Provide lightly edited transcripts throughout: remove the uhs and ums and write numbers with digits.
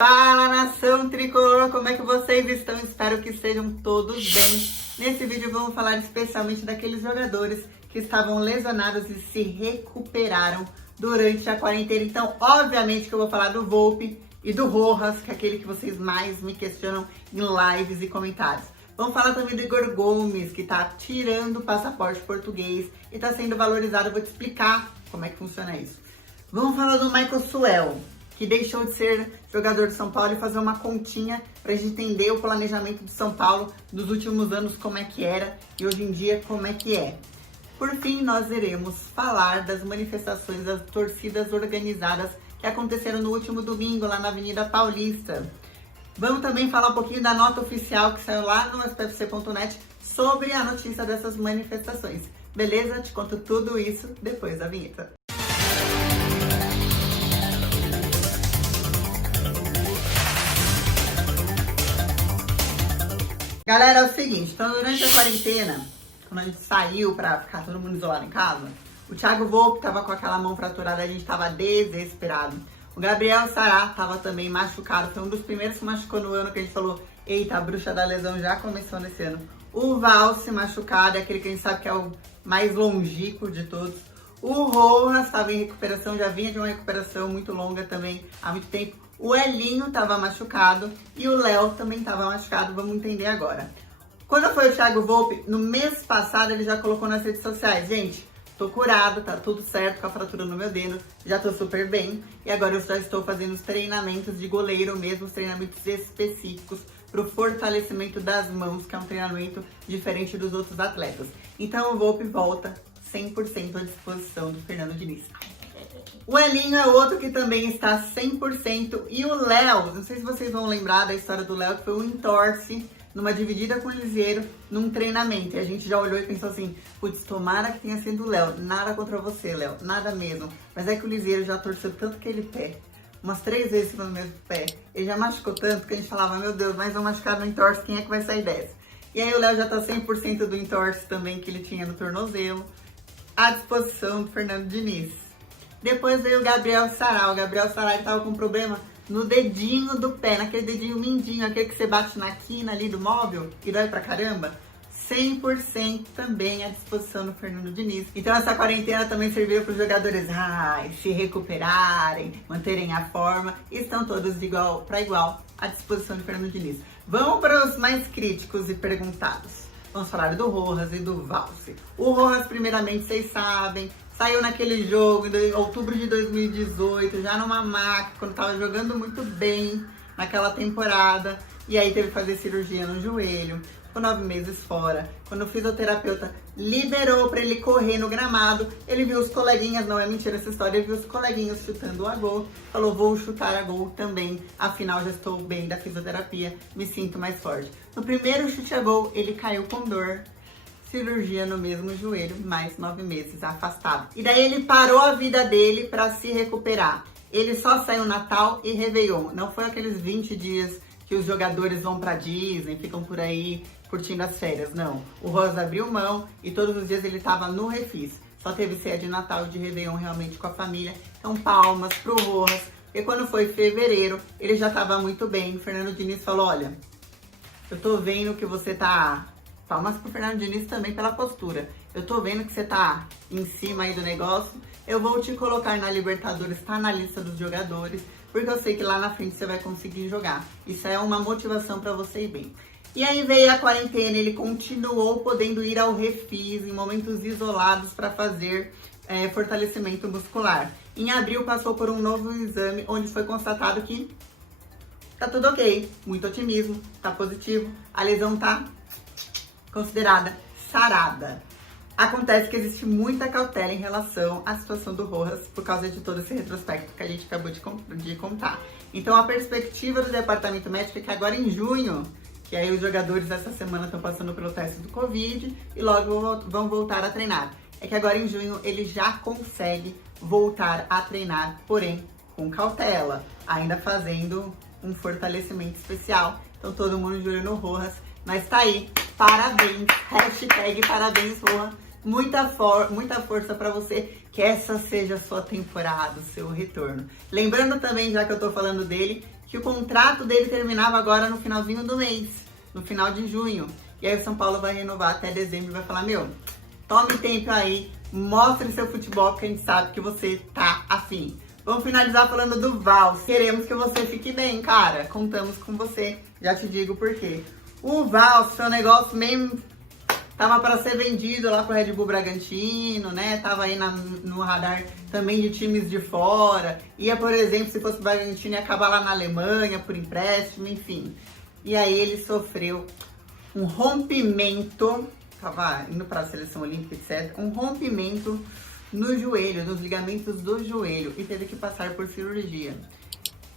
Fala, nação tricolor, como é que vocês estão? Espero que estejam todos bem. Nesse vídeo vamos falar especialmente daqueles jogadores que estavam lesionados e se recuperaram durante a quarentena. Então, obviamente que eu vou falar do Volpi e do Rojas, que é aquele que vocês mais me questionam em lives e comentários. Vamos falar também do Igor Gomes, que tá tirando o passaporte português e tá sendo valorizado. Eu vou te explicar como é que funciona isso. Vamos falar do Michael Suel, que deixou de ser jogador de São Paulo e fazer uma continha para a gente entender o planejamento de São Paulo dos últimos anos, como é que era e hoje em dia como é que é. Por fim, nós iremos falar das manifestações das torcidas organizadas que aconteceram no último domingo lá na Avenida Paulista. Vamos também falar um pouquinho da nota oficial que saiu lá no spfc.net sobre a notícia dessas manifestações. Beleza? Te conto tudo isso depois da vinheta. Galera, é o seguinte, então durante a quarentena, quando a gente saiu pra ficar todo mundo isolado em casa, o Thiago Volpi tava com aquela mão fraturada, a gente tava desesperado. O Gabriel Sará tava também machucado, foi um dos primeiros que machucou no ano, que a gente falou, eita, a bruxa da lesão já começou nesse ano. O Valse machucado, é aquele que a gente sabe que é o mais longínquo de todos. O Rojas estava em recuperação, já vinha de uma recuperação muito longa também, há muito tempo. O Elinho estava machucado e o Léo também estava machucado, vamos entender agora. Quando foi o Thiago Volpi, no mês passado ele já colocou nas redes sociais, gente, tô curado, tá tudo certo com a fratura no meu dedo, já tô super bem e agora eu já estou fazendo os treinamentos de goleiro mesmo, os treinamentos específicos para o fortalecimento das mãos, que é um treinamento diferente dos outros atletas. Então o Volpi volta 100% à disposição do Fernando Diniz. O Elinho é outro que também está 100%. E o Léo, não sei se vocês vão lembrar da história do Léo, que foi um entorse numa dividida com o Liseiro num treinamento. E a gente já olhou e pensou assim, putz, tomara que tenha sido o Léo. Nada contra você, Léo, nada mesmo. Mas é que o Liseiro já torceu tanto aquele pé, umas 3 vezes no mesmo pé. Ele já machucou tanto que a gente falava, meu Deus, mais um machucado no entorse, quem é que vai sair dessa? E aí o Léo já tá 100% do entorse também que ele tinha no tornozelo, à disposição do Fernando Diniz. Depois veio o Gabriel Sará. O Gabriel Sará estava com problema no dedinho do pé, naquele dedinho mindinho, aquele que você bate na quina ali do móvel e dói pra caramba. 100% também à disposição do Fernando Diniz. Então essa quarentena também serviu para os jogadores se recuperarem, manterem a forma. E estão todos de igual para igual à disposição do Fernando Diniz. Vamos para os mais críticos e perguntados. Vamos falar do Rojas e do Valse. O Rojas, primeiramente, vocês sabem, saiu naquele jogo em outubro de 2018, já numa maca, quando tava jogando muito bem naquela temporada. E aí teve que fazer cirurgia no joelho, ficou 9 meses fora. Quando o fisioterapeuta liberou para ele correr no gramado, ele viu os coleguinhas, não é mentira essa história, ele viu os coleguinhas chutando a gol, falou, vou chutar a gol também, afinal já estou bem da fisioterapia, me sinto mais forte. No primeiro chute a gol, ele caiu com dor, cirurgia no mesmo joelho, mais 9 meses afastado. E daí ele parou a vida dele para se recuperar. Ele só saiu Natal e Réveillon, não foi aqueles 20 dias que os jogadores vão pra Disney, ficam por aí curtindo as férias, não. O Rosa abriu mão e todos os dias ele tava no Refis. Só teve ceia de Natal e de Réveillon realmente com a família. Então palmas pro Rojas, porque quando foi fevereiro, ele já tava muito bem. O Fernando Diniz falou, olha, eu tô vendo que você tá... Palmas pro Fernando Diniz também pela postura. Eu tô vendo que você tá em cima aí do negócio. Eu vou te colocar na Libertadores, tá na lista dos jogadores, porque eu sei que lá na frente você vai conseguir jogar. Isso é uma motivação para você ir bem. E aí veio a quarentena, ele continuou podendo ir ao Refis em momentos isolados para fazer fortalecimento muscular. Em abril passou por um novo exame, onde foi constatado que tá tudo ok, muito otimismo, tá positivo, a lesão tá considerada sarada. Acontece que existe muita cautela em relação à situação do Rojas por causa de todo esse retrospecto que a gente acabou de contar. Então a perspectiva do departamento médico é que agora em junho, que aí os jogadores dessa semana estão passando pelo teste do Covid e logo vão voltar a treinar. É que agora em junho ele já consegue voltar a treinar, porém com cautela, ainda fazendo um fortalecimento especial. Então todo mundo de olho no Rojas, mas tá aí. Parabéns, hashtag parabéns, Rojas. Muita força para você, que essa seja a sua temporada, o seu retorno. Lembrando também, já que eu tô falando dele, que o contrato dele terminava agora no finalzinho do mês, no final de junho. E aí o São Paulo vai renovar até dezembro e vai falar, meu, tome tempo aí, mostre seu futebol, porque a gente sabe que você tá afim. Vamos finalizar falando do Vals. Queremos que você fique bem, cara. Contamos com você, já te digo por quê. O Vals foi um negócio meio... Tava para ser vendido lá pro Red Bull Bragantino, né? Tava aí no radar também de times de fora. Ia, por exemplo, se fosse o Bragantino, ia acabar lá na Alemanha por empréstimo, enfim. E aí ele sofreu um rompimento, tava indo para a seleção olímpica, etc. Um rompimento no joelho, nos ligamentos do joelho, e teve que passar por cirurgia.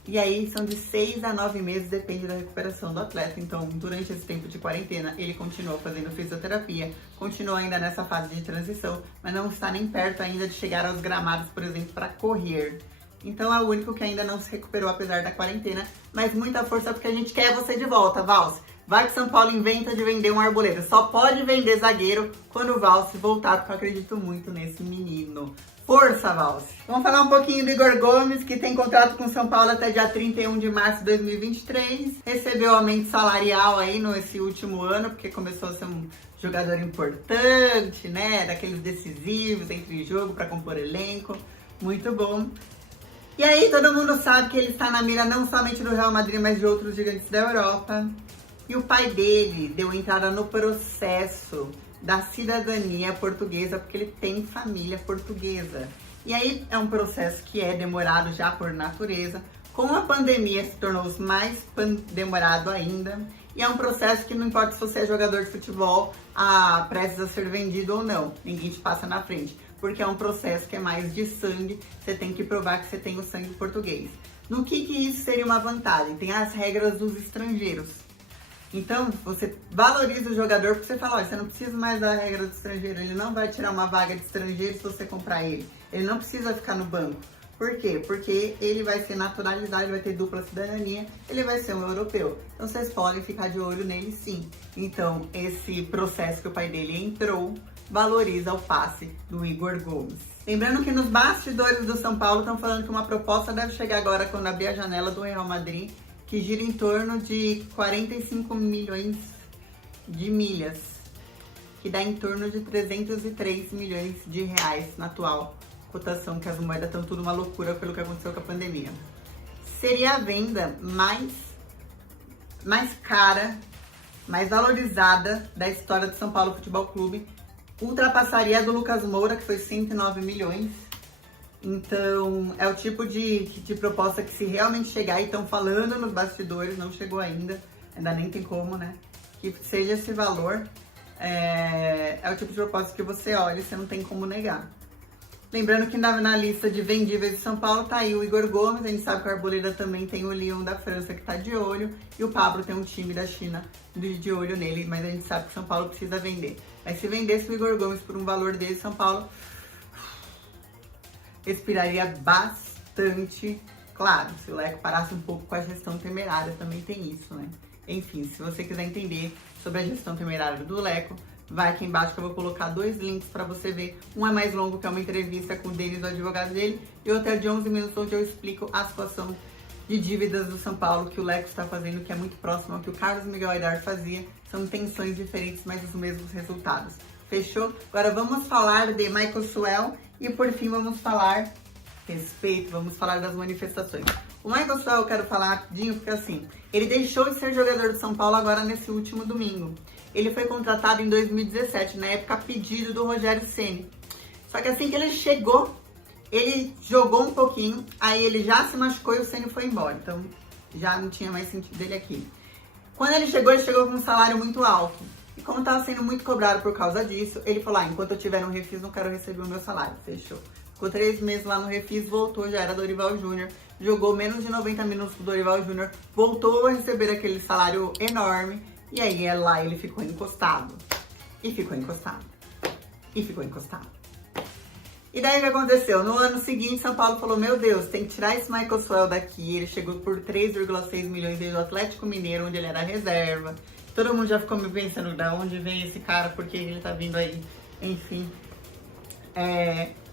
E aí são de 6 a 9 meses, depende da recuperação do atleta. Então, durante esse tempo de quarentena, ele continuou fazendo fisioterapia, continua ainda nessa fase de transição, mas não está nem perto ainda de chegar aos gramados, por exemplo, para correr. Então é o único que ainda não se recuperou apesar da quarentena, mas muita força porque a gente quer você de volta, Vals. Vai que São Paulo inventa de vender um Arboleda. Só pode vender zagueiro quando o Vals voltar, porque eu acredito muito nesse menino. Força, Vals! Vamos falar um pouquinho do Igor Gomes, que tem contrato com São Paulo até dia 31 de março de 2023. Recebeu aumento salarial aí nesse último ano, porque começou a ser um jogador importante, né? Daqueles decisivos entre jogo para compor elenco. Muito bom. E aí todo mundo sabe que ele está na mira não somente do Real Madrid, mas de outros gigantes da Europa. E o pai dele deu entrada no processo da cidadania portuguesa, porque ele tem família portuguesa. E aí é um processo que é demorado já por natureza. Com a pandemia se tornou mais demorado ainda. E é um processo que não importa se você é jogador de futebol, prestes a ser vendido ou não. Ninguém te passa na frente. Porque é um processo que é mais de sangue. Você tem que provar que você tem o sangue português. No que isso seria uma vantagem? Tem as regras dos estrangeiros. Então, você valoriza o jogador porque você fala, olha, você não precisa mais da regra do estrangeiro, ele não vai tirar uma vaga de estrangeiro se você comprar ele. Ele não precisa ficar no banco. Por quê? Porque ele vai ser naturalizado, ele vai ter dupla cidadania, ele vai ser um europeu. Então, vocês podem ficar de olho nele sim. Então, esse processo que o pai dele entrou, valoriza o passe do Igor Gomes. Lembrando que nos bastidores do São Paulo estão falando que uma proposta deve chegar agora quando abrir a janela do Real Madrid, que gira em torno de 45 milhões de milhas, que dá em torno de 303 milhões de reais na atual cotação, que as moedas estão tudo uma loucura pelo que aconteceu com a pandemia. Seria a venda mais cara, mais valorizada da história do São Paulo Futebol Clube. Ultrapassaria a do Lucas Moura, que foi 109 milhões. Então, é o tipo de proposta que se realmente chegar, e estão falando nos bastidores, não chegou ainda nem tem como, né? Que seja esse valor, é o tipo de proposta que você olha e você não tem como negar. Lembrando que na lista de vendíveis de São Paulo tá aí o Igor Gomes, a gente sabe que o Arboleda também tem o Lyon da França que tá de olho, e o Pablo tem um time da China de olho nele, mas a gente sabe que São Paulo precisa vender. Mas se vendesse o Igor Gomes por um valor desse, São Paulo respiraria bastante. Claro, se o Leco parasse um pouco com a gestão temerária, também tem isso, né? Enfim, se você quiser entender sobre a gestão temerária do Leco, vai aqui embaixo que eu vou colocar 2 links para você ver. Um é mais longo, que é uma entrevista com o Denis, o advogado dele, e outro é de 11 minutos, onde eu explico a situação de dívidas do São Paulo que o Leco está fazendo, que é muito próximo ao que o Carlos Miguel Aidar fazia. São intenções diferentes, mas os mesmos resultados. Fechou? Agora vamos falar de Michael Suell e por fim vamos falar respeito, vamos falar das manifestações. O Michael Suell eu quero falar rapidinho porque assim, ele deixou de ser jogador do São Paulo agora nesse último domingo. Ele foi contratado em 2017, na época a pedido do Rogério Ceni. Só que assim que ele chegou, ele jogou um pouquinho, aí ele já se machucou e o Ceni foi embora. Então já não tinha mais sentido dele aqui. Quando ele chegou com um salário muito alto. E como estava sendo muito cobrado por causa disso, ele falou, enquanto eu estiver no Refis, não quero receber o meu salário. Fechou. Ficou 3 meses lá no Refis, voltou, já era Dorival Júnior. Jogou menos de 90 minutos com o Dorival Júnior. Voltou a receber aquele salário enorme. E aí lá ele ficou encostado. E ficou encostado. E ficou encostado. E daí o que aconteceu? No ano seguinte, São Paulo falou, meu Deus, tem que tirar esse Michael Suell daqui. Ele chegou por 3,6 milhões do Atlético Mineiro, onde ele era reserva. Todo mundo já ficou me pensando, de onde vem esse cara, por que ele tá vindo aí, enfim.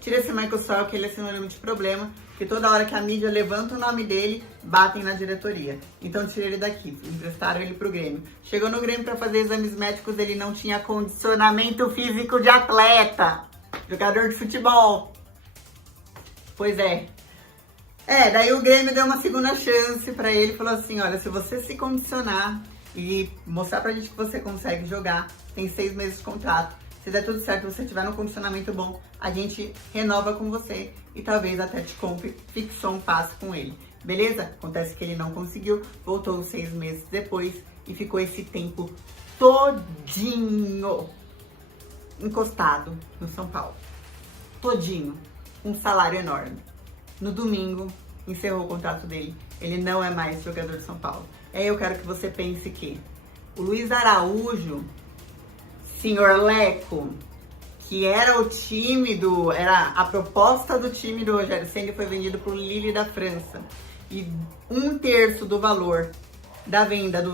Tira esse Michael Suell, que ele é sinônimo de problema, que toda hora que a mídia levanta o nome dele, batem na diretoria. Então tirei ele daqui, emprestaram ele pro Grêmio. Chegou no Grêmio para fazer exames médicos, ele não tinha condicionamento físico de atleta, jogador de futebol. Pois é. Daí o Grêmio deu uma segunda chance pra ele, falou assim, olha, se você se condicionar e mostrar pra gente que você consegue jogar, tem 6 meses de contrato. Se der tudo certo, você tiver um condicionamento bom, a gente renova com você e talvez até te compre, fixou um passe com ele. Beleza? Acontece que ele não conseguiu, voltou 6 meses depois e ficou esse tempo todinho encostado no São Paulo. Todinho. Um salário enorme. No domingo, encerrou o contrato dele. Ele não é mais jogador de São Paulo. Aí eu quero que você pense que o Luiz Araújo, senhor Leco, que era o time era a proposta do time do Rogério Ceni, foi vendido para o Lille da França. E 1/3 do valor da venda do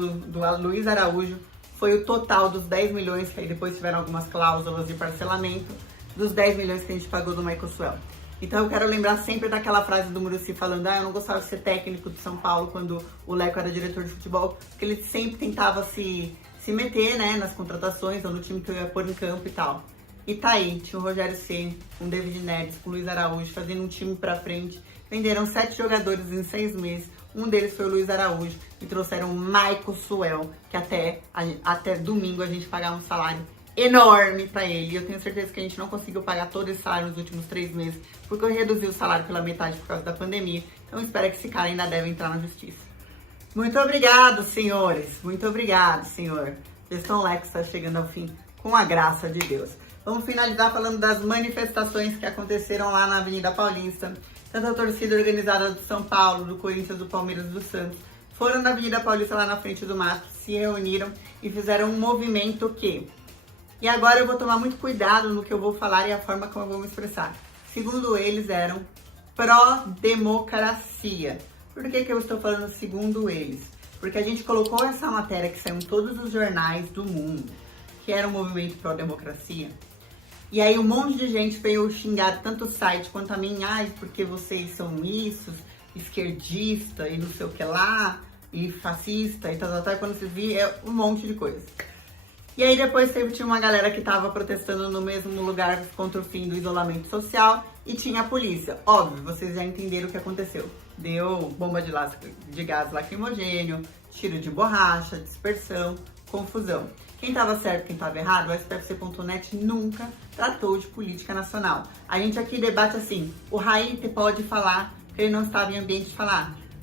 Luiz Araújo foi o total dos 10 milhões, que aí depois tiveram algumas cláusulas de parcelamento, dos 10 milhões que a gente pagou do Michael Suel. Então eu quero lembrar sempre daquela frase do Muricy falando, eu não gostava de ser técnico de São Paulo quando o Leco era diretor de futebol, porque ele sempre tentava se meter, né, nas contratações ou no time que eu ia pôr em campo e tal. E tá aí, tinha o Rogério Ceni, com o David Neres, com o Luiz Araújo, fazendo um time pra frente. Venderam 7 jogadores em 6 meses, um deles foi o Luiz Araújo, e trouxeram o Michael Suel, que até domingo a gente pagava um salário enorme pra ele. E eu tenho certeza que a gente não conseguiu pagar todo esse salário nos últimos 3 meses, porque eu reduzi o salário pela metade por causa da pandemia. Então espero que esse cara ainda deve entrar na justiça. Muito obrigado, senhores. Muito obrigado, senhor. Gestão Leco está chegando ao fim com a graça de Deus. Vamos finalizar falando das manifestações que aconteceram lá na Avenida Paulista. Tanto a torcida organizada do São Paulo, do Corinthians, do Palmeiras, do Santos, foram na Avenida Paulista lá na frente do mato, se reuniram e fizeram um movimento que... E agora eu vou tomar muito cuidado no que eu vou falar e a forma como eu vou me expressar. Segundo eles, eram pró-democracia. Por que eu estou falando segundo eles? Porque a gente colocou essa matéria que saiu em todos os jornais do mundo, que era um movimento pró-democracia. E aí um monte de gente veio xingar tanto o site quanto a mim, porque vocês são isso, esquerdista e não sei o que lá, e fascista e tal, quando vocês viram, é um monte de coisa. E aí depois tinha uma galera que tava protestando no mesmo lugar contra o fim do isolamento social e tinha a polícia. Óbvio, vocês já entenderam o que aconteceu. Deu bomba de gás lacrimogênio, tiro de borracha, dispersão, confusão. Quem tava certo, quem tava errado, o SPFC.net nunca tratou de política nacional. A gente aqui debate assim, o Raíte pode falar porque ele não estava em ambiente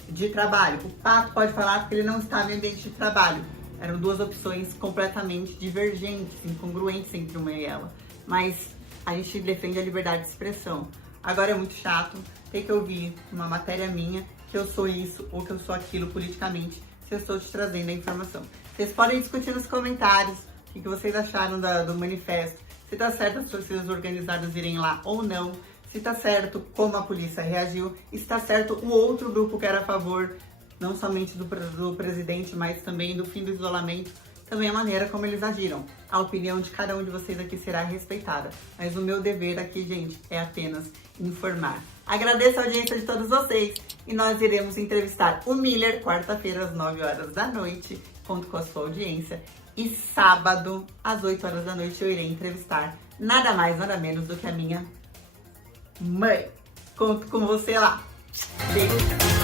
de trabalho. O Pato pode falar porque ele não estava em ambiente de trabalho. Eram 2 opções completamente divergentes, incongruentes entre uma e ela. Mas a gente defende a liberdade de expressão. Agora é muito chato ter que ouvir uma matéria minha que eu sou isso ou que eu sou aquilo politicamente, se eu estou te trazendo a informação. Vocês podem discutir nos comentários o que vocês acharam do manifesto, se tá certo as torcidas organizadas irem lá ou não, se tá certo como a polícia reagiu, e se tá certo o outro grupo que era a favor não somente do presidente, mas também do fim do isolamento, também a maneira como eles agiram. A opinião de cada um de vocês aqui será respeitada. Mas o meu dever aqui, gente, é apenas informar. Agradeço a audiência de todos vocês e nós iremos entrevistar o Miller quarta-feira às 9 horas da noite. Conto com a sua audiência. E sábado, às 8 horas da noite, eu irei entrevistar nada mais, nada menos do que a minha mãe. Conto com você lá. Beijo.